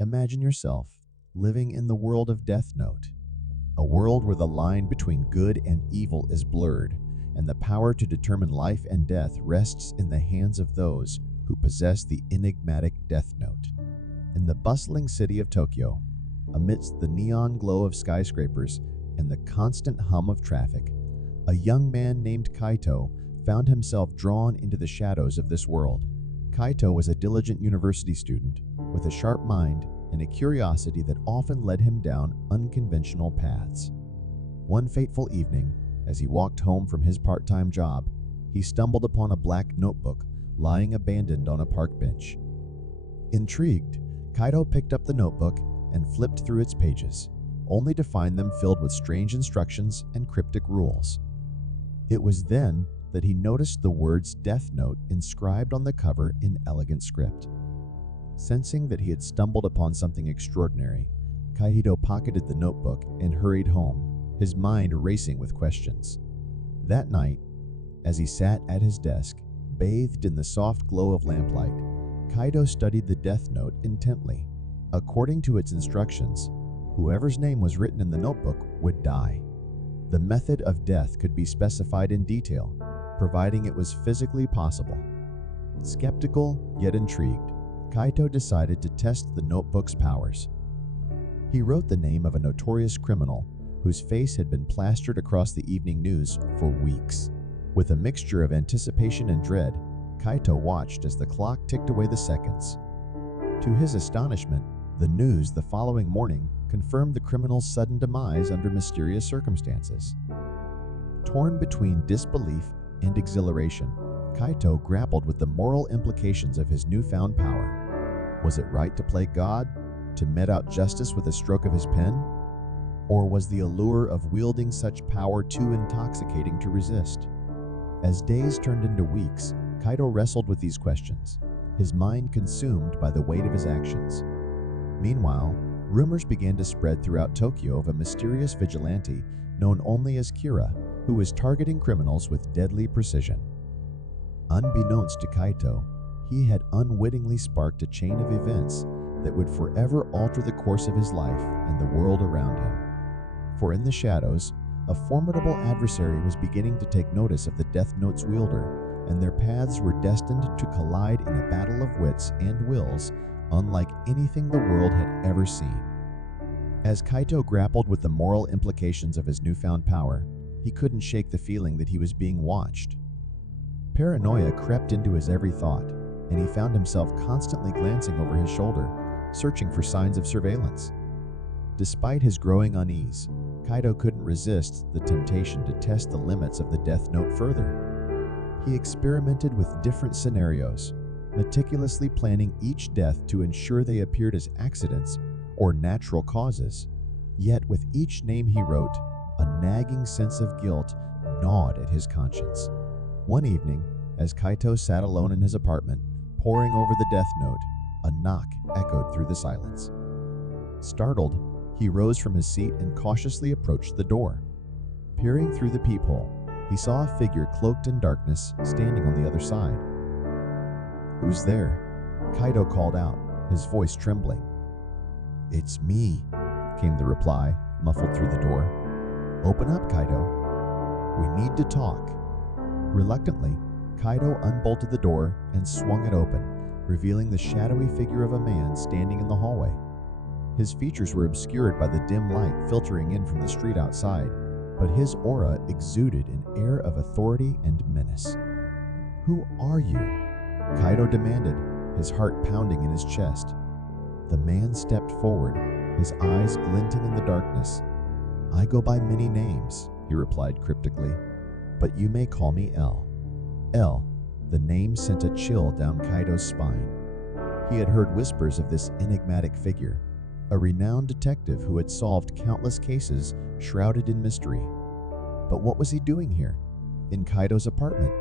Imagine yourself living in the world of Death Note, a world where the line between good and evil is blurred, and the power to determine life and death rests in the hands of those who possess the enigmatic Death Note. In the bustling city of Tokyo, amidst the neon glow of skyscrapers and the constant hum of traffic, a young man named Kaito found himself drawn into the shadows of this world. Kaito was a diligent university student with a sharp mind and a curiosity that often led him down unconventional paths. One fateful evening, as he walked home from his part-time job, he stumbled upon a black notebook lying abandoned on a park bench. Intrigued, Kaito picked up the notebook and flipped through its pages, only to find them filled with strange instructions and cryptic rules. It was then that he noticed the words Death Note inscribed on the cover in elegant script. Sensing that he had stumbled upon something extraordinary, Kaito pocketed the notebook and hurried home, his mind racing with questions. That night, as he sat at his desk, bathed in the soft glow of lamplight, Kaito studied the Death Note intently. According to its instructions, whoever's name was written in the notebook would die. The method of death could be specified in detail, providing it was physically possible. Skeptical yet intrigued, Kaito decided to test the notebook's powers. He wrote the name of a notorious criminal whose face had been plastered across the evening news for weeks. With a mixture of anticipation and dread, Kaito watched as the clock ticked away the seconds. To his astonishment, the news the following morning confirmed the criminal's sudden demise under mysterious circumstances. Torn between disbelief and exhilaration, Kaito grappled with the moral implications of his newfound power. Was it right to play God, to mete out justice with a stroke of his pen? Or was the allure of wielding such power too intoxicating to resist? As days turned into weeks, Kaito wrestled with these questions, his mind consumed by the weight of his actions. Meanwhile, rumors began to spread throughout Tokyo of a mysterious vigilante known only as Kira, who was targeting criminals with deadly precision. Unbeknownst to Kaito, he had unwittingly sparked a chain of events that would forever alter the course of his life and the world around him. For in the shadows, a formidable adversary was beginning to take notice of the Death Note's wielder, and their paths were destined to collide in a battle of wits and wills unlike anything the world had ever seen. As Kaito grappled with the moral implications of his newfound power, he couldn't shake the feeling that he was being watched. Paranoia crept into his every thought, and he found himself constantly glancing over his shoulder, searching for signs of surveillance. Despite his growing unease, Kaito couldn't resist the temptation to test the limits of the Death Note further. He experimented with different scenarios, meticulously planning each death to ensure they appeared as accidents or natural causes. Yet with each name he wrote, a nagging sense of guilt gnawed at his conscience. One evening, as Kaito sat alone in his apartment, poring over the Death Note, a knock echoed through the silence. Startled, he rose from his seat and cautiously approached the door. Peering through the peephole, he saw a figure cloaked in darkness standing on the other side. "Who's there?" Kaito called out, his voice trembling. "It's me," came the reply, muffled through the door. "Open up, Kaito. We need to talk." Reluctantly, Kaito unbolted the door and swung it open, revealing the shadowy figure of a man standing in the hallway. His features were obscured by the dim light filtering in from the street outside, but his aura exuded an air of authority and menace. "Who are you?" Kaito demanded, his heart pounding in his chest. The man stepped forward, his eyes glinting in the darkness. "I go by many names," he replied cryptically, "but you may call me L." L, the name sent a chill down Kaito's spine. He had heard whispers of this enigmatic figure, a renowned detective who had solved countless cases shrouded in mystery. But what was he doing here, in Kaito's apartment,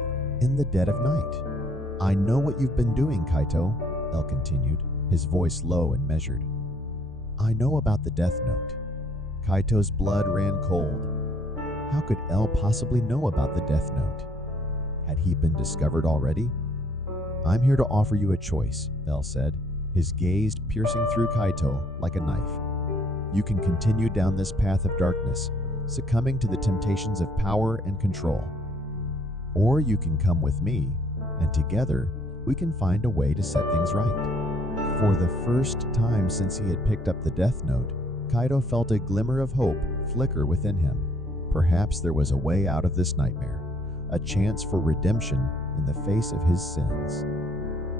in the dead of night? "I know what you've been doing, Kaito," L continued, his voice low and measured. "I know about the Death Note." Kaito's blood ran cold. How could L possibly know about the Death Note? Had he been discovered already? "I'm here to offer you a choice," L said, his gaze piercing through Kaito like a knife. You can continue down this path of darkness, succumbing to the temptations of power and control. Or you can come with me, and together we can find a way to set things right. For the first time since he had picked up the Death Note, Kaito felt a glimmer of hope flicker within him. Perhaps there was a way out of this nightmare, a chance for redemption in the face of his sins.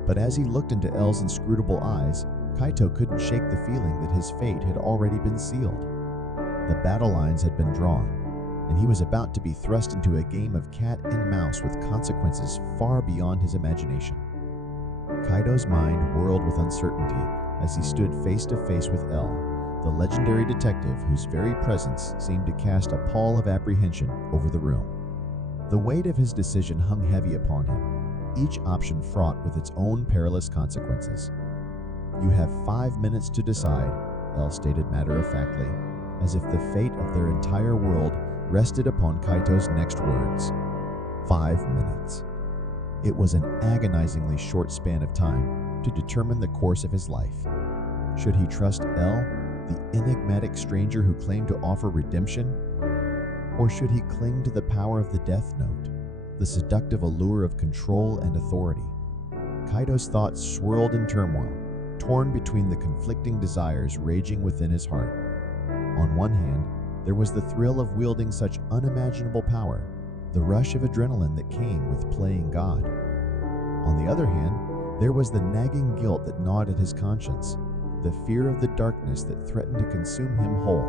But as he looked into L's inscrutable eyes, Kaito couldn't shake the feeling that his fate had already been sealed. The battle lines had been drawn, and he was about to be thrust into a game of cat and mouse with consequences far beyond his imagination. Kaito's mind whirled with uncertainty as he stood face to face with L, the legendary detective whose very presence seemed to cast a pall of apprehension over the room. The weight of his decision hung heavy upon him, each option fraught with its own perilous consequences. "You have 5 minutes to decide," L stated matter-of-factly, as if the fate of their entire world rested upon Kaito's next words. 5 minutes. It was an agonizingly short span of time to determine the course of his life. Should he trust L, the enigmatic stranger who claimed to offer redemption? Or should he cling to the power of the Death Note, the seductive allure of control and authority? Kaito's thoughts swirled in turmoil, torn between the conflicting desires raging within his heart. On one hand, there was the thrill of wielding such unimaginable power, the rush of adrenaline that came with playing God. On the other hand, there was the nagging guilt that gnawed at his conscience, the fear of the darkness that threatened to consume him whole.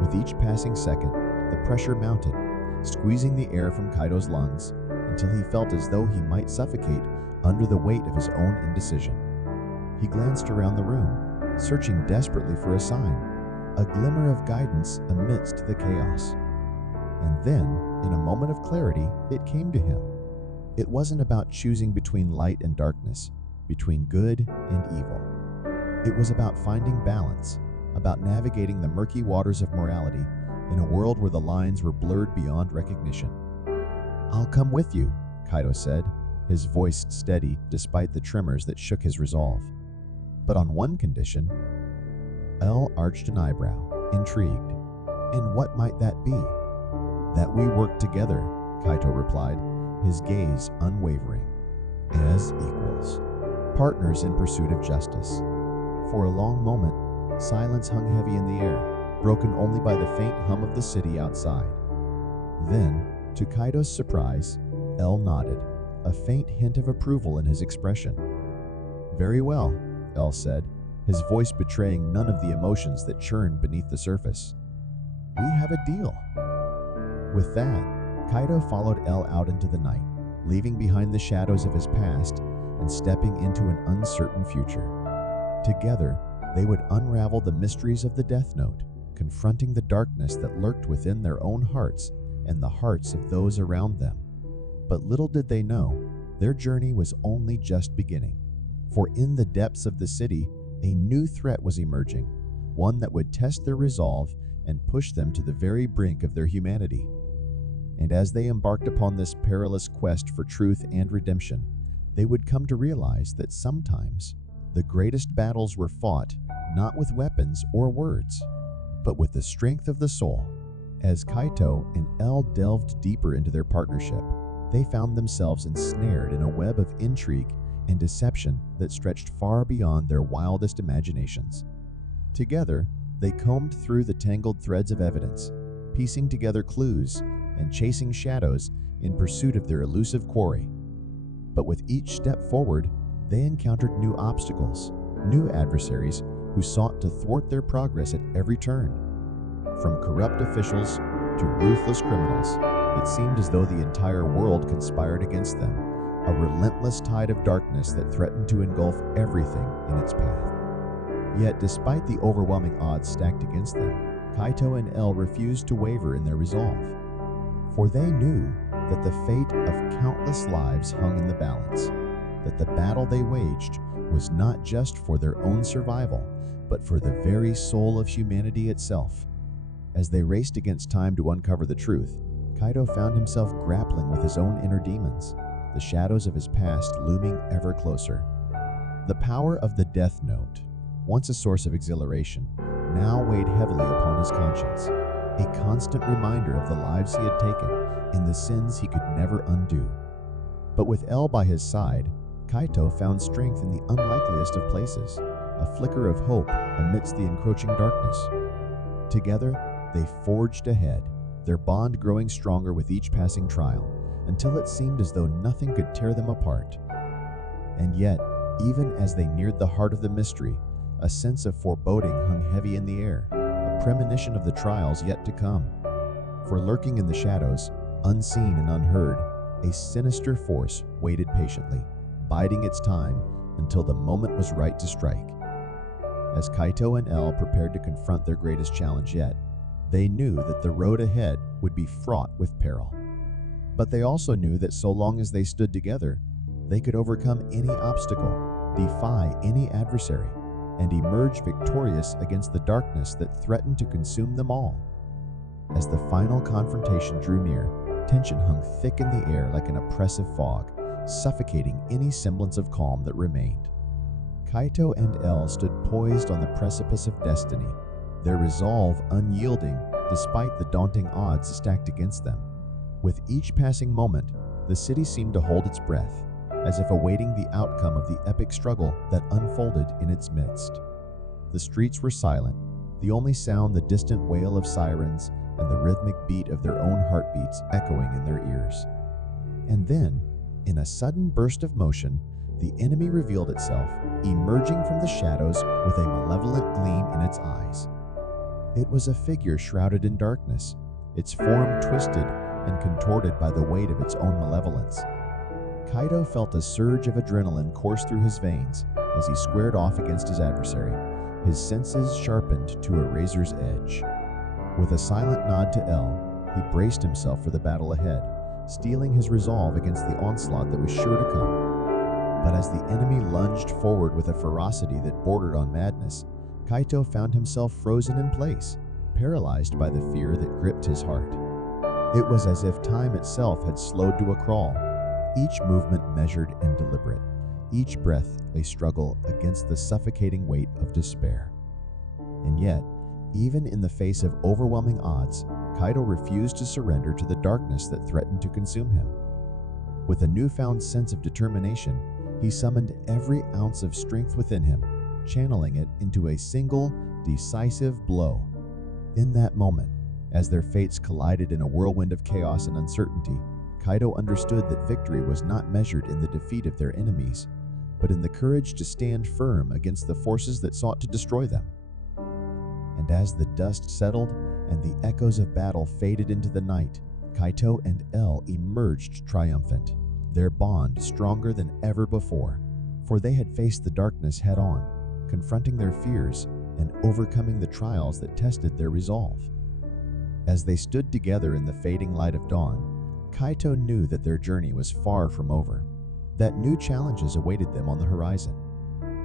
With each passing second, the pressure mounted, squeezing the air from Kaito's lungs until he felt as though he might suffocate under the weight of his own indecision. He glanced around the room, searching desperately for a sign, a glimmer of guidance amidst the chaos. And then, in a moment of clarity, it came to him. It wasn't about choosing between light and darkness, between good and evil. It was about finding balance, about navigating the murky waters of morality in a world where the lines were blurred beyond recognition. "I'll come with you," Kaito said, his voice steady despite the tremors that shook his resolve. "But on one condition." L arched an eyebrow, intrigued. "And what might that be?" "That we work together," Kaito replied, his gaze unwavering. "As equals, partners in pursuit of justice." For a long moment, silence hung heavy in the air, broken only by the faint hum of the city outside. Then, to Kaito's surprise, L nodded, a faint hint of approval in his expression. "Very well," L said, his voice betraying none of the emotions that churned beneath the surface. "We have a deal." With that, Kaito followed L out into the night, leaving behind the shadows of his past and stepping into an uncertain future. Together, they would unravel the mysteries of the Death Note, confronting the darkness that lurked within their own hearts and the hearts of those around them. But little did they know, their journey was only just beginning. For in the depths of the city, a new threat was emerging, one that would test their resolve and push them to the very brink of their humanity. And as they embarked upon this perilous quest for truth and redemption, they would come to realize that sometimes the greatest battles were fought not with weapons or words, but with the strength of the soul. As Kaito and L delved deeper into their partnership, they found themselves ensnared in a web of intrigue and deception that stretched far beyond their wildest imaginations. Together, they combed through the tangled threads of evidence, piecing together clues and chasing shadows in pursuit of their elusive quarry. But with each step forward, they encountered new obstacles, new adversaries who sought to thwart their progress at every turn. From corrupt officials to ruthless criminals, it seemed as though the entire world conspired against them, a relentless tide of darkness that threatened to engulf everything in its path. Yet, despite the overwhelming odds stacked against them, Kaito and L refused to waver in their resolve. For they knew that the fate of countless lives hung in the balance, that the battle they waged was not just for their own survival, but for the very soul of humanity itself. As they raced against time to uncover the truth, Kaito found himself grappling with his own inner demons, the shadows of his past looming ever closer. The power of the Death Note, once a source of exhilaration, now weighed heavily upon his conscience, a constant reminder of the lives he had taken and the sins he could never undo. But with L by his side, Kaito found strength in the unlikeliest of places, a flicker of hope amidst the encroaching darkness. Together, they forged ahead, their bond growing stronger with each passing trial, until it seemed as though nothing could tear them apart. And yet, even as they neared the heart of the mystery, a sense of foreboding hung heavy in the air, a premonition of the trials yet to come. For lurking in the shadows, unseen and unheard, a sinister force waited patiently, biding its time until the moment was right to strike. As Kaito and L prepared to confront their greatest challenge yet, they knew that the road ahead would be fraught with peril. But they also knew that so long as they stood together, they could overcome any obstacle, defy any adversary, and emerge victorious against the darkness that threatened to consume them all. As the final confrontation drew near, tension hung thick in the air like an oppressive fog, suffocating any semblance of calm that remained. Kaito and L stood poised on the precipice of destiny, their resolve unyielding despite the daunting odds stacked against them. With each passing moment, the city seemed to hold its breath, as if awaiting the outcome of the epic struggle that unfolded in its midst. The streets were silent, the only sound the distant wail of sirens and the rhythmic beat of their own heartbeats echoing in their ears. And then, in a sudden burst of motion, the enemy revealed itself, emerging from the shadows with a malevolent gleam in its eyes. It was a figure shrouded in darkness, its form twisted and contorted by the weight of its own malevolence. Kaito felt a surge of adrenaline course through his veins as he squared off against his adversary, his senses sharpened to a razor's edge. With a silent nod to L, he braced himself for the battle ahead, steeling his resolve against the onslaught that was sure to come. But as the enemy lunged forward with a ferocity that bordered on madness, Kaito found himself frozen in place, paralyzed by the fear that gripped his heart. It was as if time itself had slowed to a crawl, each movement measured and deliberate, each breath a struggle against the suffocating weight of despair. And yet, even in the face of overwhelming odds, Kaito refused to surrender to the darkness that threatened to consume him. With a newfound sense of determination, he summoned every ounce of strength within him, channeling it into a single, decisive blow. In that moment, as their fates collided in a whirlwind of chaos and uncertainty, Kaito understood that victory was not measured in the defeat of their enemies, but in the courage to stand firm against the forces that sought to destroy them. And as the dust settled and the echoes of battle faded into the night, Kaito and L emerged triumphant, their bond stronger than ever before, for they had faced the darkness head-on, confronting their fears and overcoming the trials that tested their resolve. As they stood together in the fading light of dawn, Kaito knew that their journey was far from over, that new challenges awaited them on the horizon.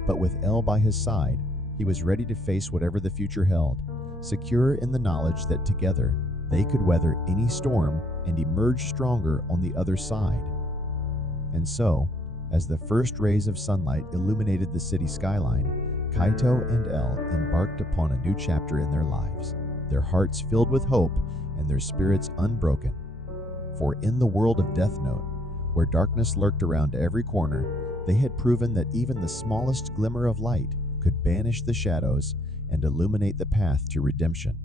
But with L by his side, he was ready to face whatever the future held, secure in the knowledge that together they could weather any storm and emerge stronger on the other side. And so, as the first rays of sunlight illuminated the city skyline, Kaito and L embarked upon a new chapter in their lives, their hearts filled with hope and their spirits unbroken. For in the world of Death Note, where darkness lurked around every corner, they had proven that even the smallest glimmer of light could banish the shadows and illuminate the path to redemption.